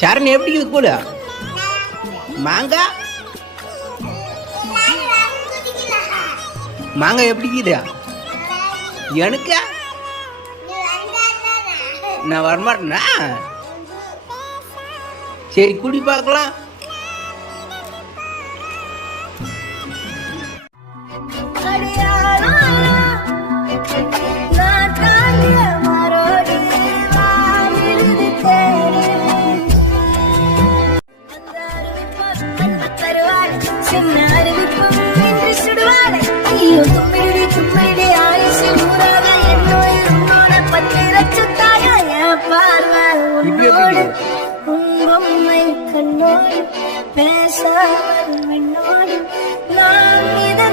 சரண் எப்படி இருக்குது கூட மாங்காய் மாங்காய் எப்படி இருக்குதா எனக்கு நான் வரமாட்டேனா சரி குடி பார்க்கலாம் கண்ணோடு பேசாமல் நான்